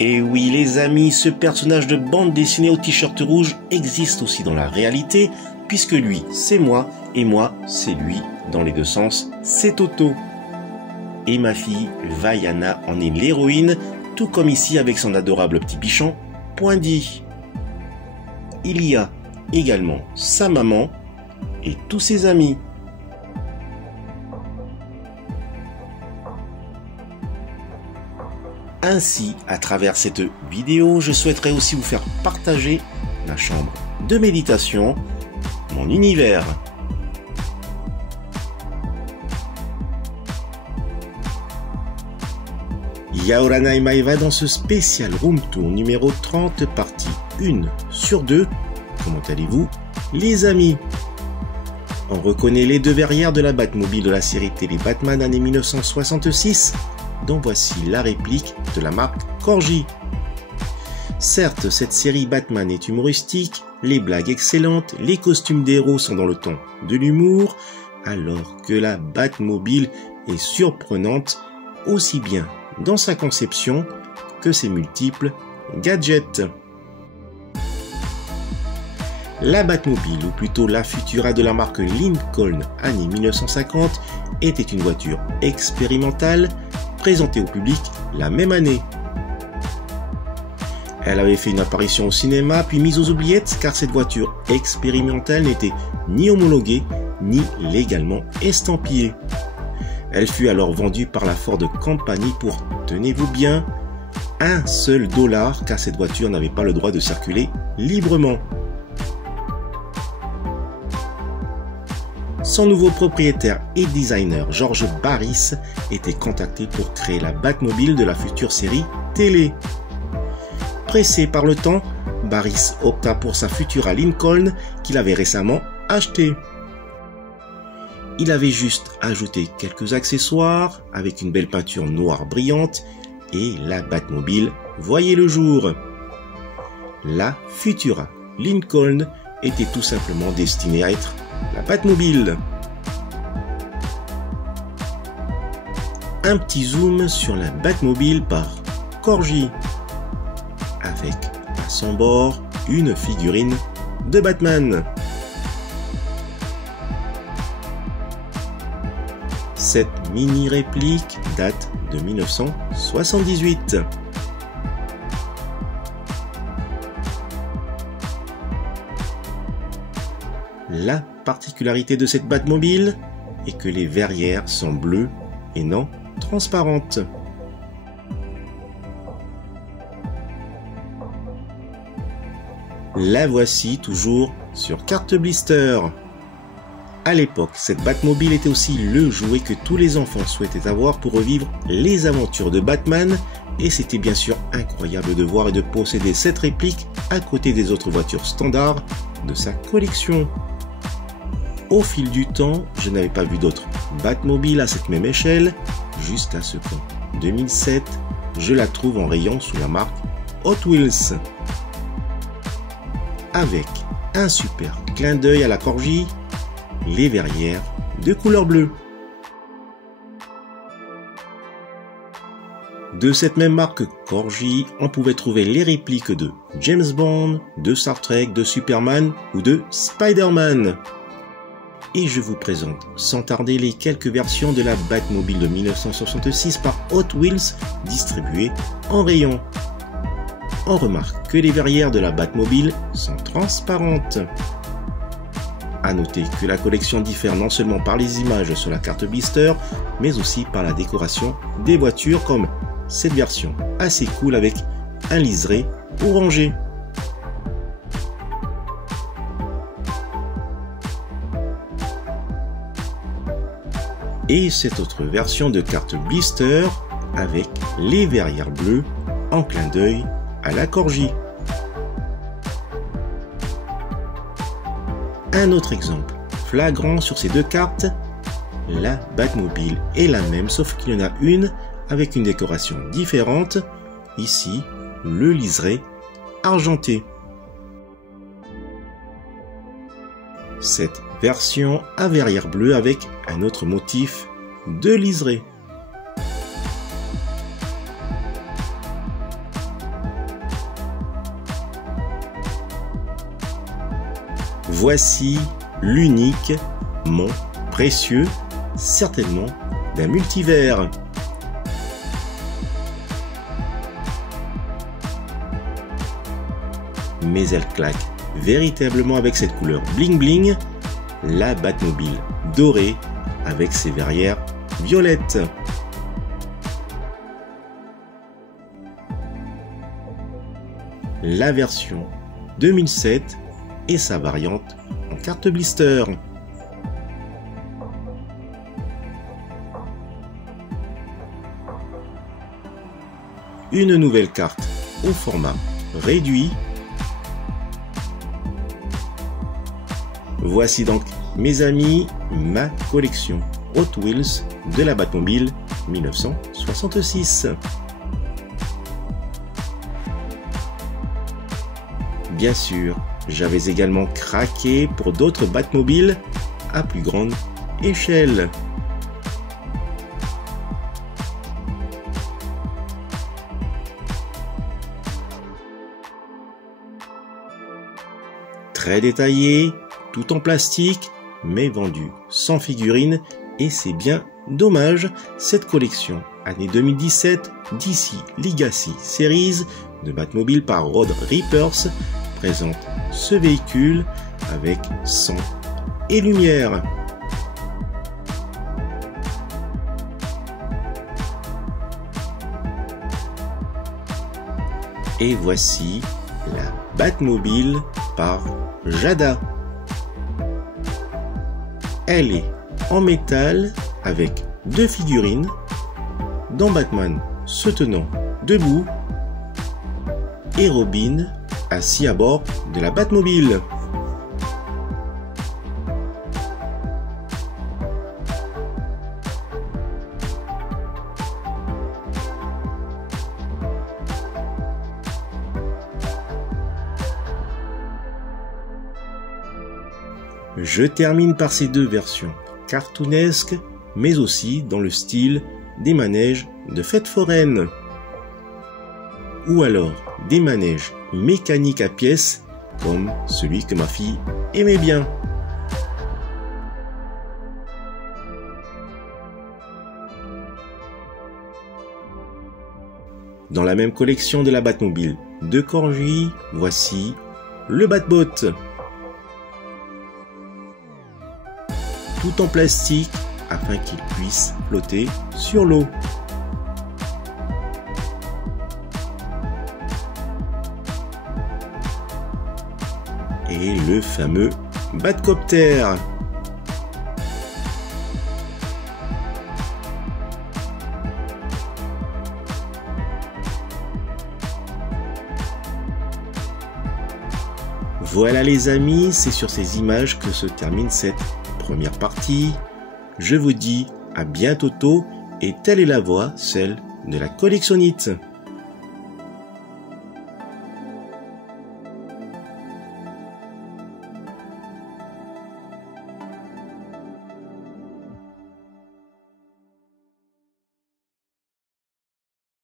Et oui les amis, ce personnage de bande dessinée au t-shirt rouge existe aussi dans la réalité, puisque lui c'est moi, et moi c'est lui, dans les deux sens, c'est Toto. Et ma fille, Vaiana, en est l'héroïne, tout comme ici avec son adorable petit bichon, Poindy. Il y a également sa maman et tous ses amis. Ainsi, à travers cette vidéo, je souhaiterais aussi vous faire partager ma chambre de méditation, mon univers. Yaorana et Maeva dans ce spécial Room Tour numéro 30, partie 1 sur 2. Comment allez-vous, les amis? On reconnaît les deux verrières de la Batmobile de la série télé Batman année 1966, dont voici la réplique de la marque Corgi. Certes, cette série Batman est humoristique, les blagues excellentes, les costumes des héros sont dans le ton de l'humour, alors que la Batmobile est surprenante, aussi bien dans sa conception que ses multiples gadgets. La Batmobile, ou plutôt la Futura de la marque Lincoln année 1950, était une voiture expérimentale présentée au public la même année. Elle avait fait une apparition au cinéma puis mise aux oubliettes car cette voiture expérimentale n'était ni homologuée ni légalement estampillée. Elle fut alors vendue par la Ford Company pour, tenez-vous bien, $1 car cette voiture n'avait pas le droit de circuler librement. Son nouveau propriétaire et designer, George Barris, était contacté pour créer la Batmobile de la future série télé. Pressé par le temps, Barris opta pour sa Futura Lincoln qu'il avait récemment achetée. Il avait juste ajouté quelques accessoires avec une belle peinture noire brillante et la Batmobile voyait le jour. La Futura Lincoln était tout simplement destinée à être la Batmobile. Un petit zoom sur la Batmobile par Corgi, avec à son bord une figurine de Batman. Cette mini réplique date de 1978. La particularité de cette Batmobile est que les verrières sont bleues et non transparentes. La voici toujours sur carte blister. À l'époque, cette Batmobile était aussi le jouet que tous les enfants souhaitaient avoir pour revivre les aventures de Batman, et c'était bien sûr incroyable de voir et de posséder cette réplique à côté des autres voitures standards de sa collection. Au fil du temps, je n'avais pas vu d'autres Batmobile à cette même échelle, jusqu'à ce qu'en 2007, je la trouve en rayon sous la marque Hot Wheels. Avec un super clin d'œil à la Corgi, les verrières de couleur bleue. De cette même marque Corgi, on pouvait trouver les répliques de James Bond, de Star Trek, de Superman ou de Spider-Man. Et je vous présente sans tarder les quelques versions de la Batmobile de 1966 par Hot Wheels distribuées en rayon. On remarque que les verrières de la Batmobile sont transparentes. A noter que la collection diffère non seulement par les images sur la carte blister, mais aussi par la décoration des voitures, comme cette version assez cool avec un liseré orangé. Et cette autre version de carte blister avec les verrières bleues en clin d'œil à la Corgi. Un autre exemple flagrant sur ces deux cartes, la Batmobile est la même sauf qu'il y en a une avec une décoration différente, ici le liseré argenté. Cette version à verrière bleue avec un autre motif de liseré. Voici l'unique mont précieux, certainement d'un multivers. Mais elle claque véritablement avec cette couleur bling bling, la Batmobile dorée avec ses verrières violettes. La version 2007 et sa variante en carte blister. Une nouvelle carte au format réduit. Voici donc, mes amis, ma collection Hot Wheels de la Batmobile 1966. Bien sûr, j'avais également craqué pour d'autres Batmobiles à plus grande échelle. Très détaillé, tout en plastique, mais vendu sans figurine, et c'est bien dommage. Cette collection année 2017 DC Legacy Series de Batmobile par Road Reapers présente ce véhicule avec sang et lumière. Et voici la Batmobile par Jada. Elle est en métal avec deux figurines, dont Batman se tenant debout et Robin assis à bord de la Batmobile. Je termine par ces deux versions cartoonesques, mais aussi dans le style des manèges de fêtes foraines. Ou alors des manèges mécaniques à pièces, comme celui que ma fille aimait bien. Dans la même collection de la Batmobile de Corgi, voici le Batbot. Tout en plastique afin qu'il puisse flotter sur l'eau. Et le fameux Batcopter. Voilà les amis, c'est sur ces images que se termine cette première partie. Je vous dis à bientôt et telle est la voie, celle de la collectionnite.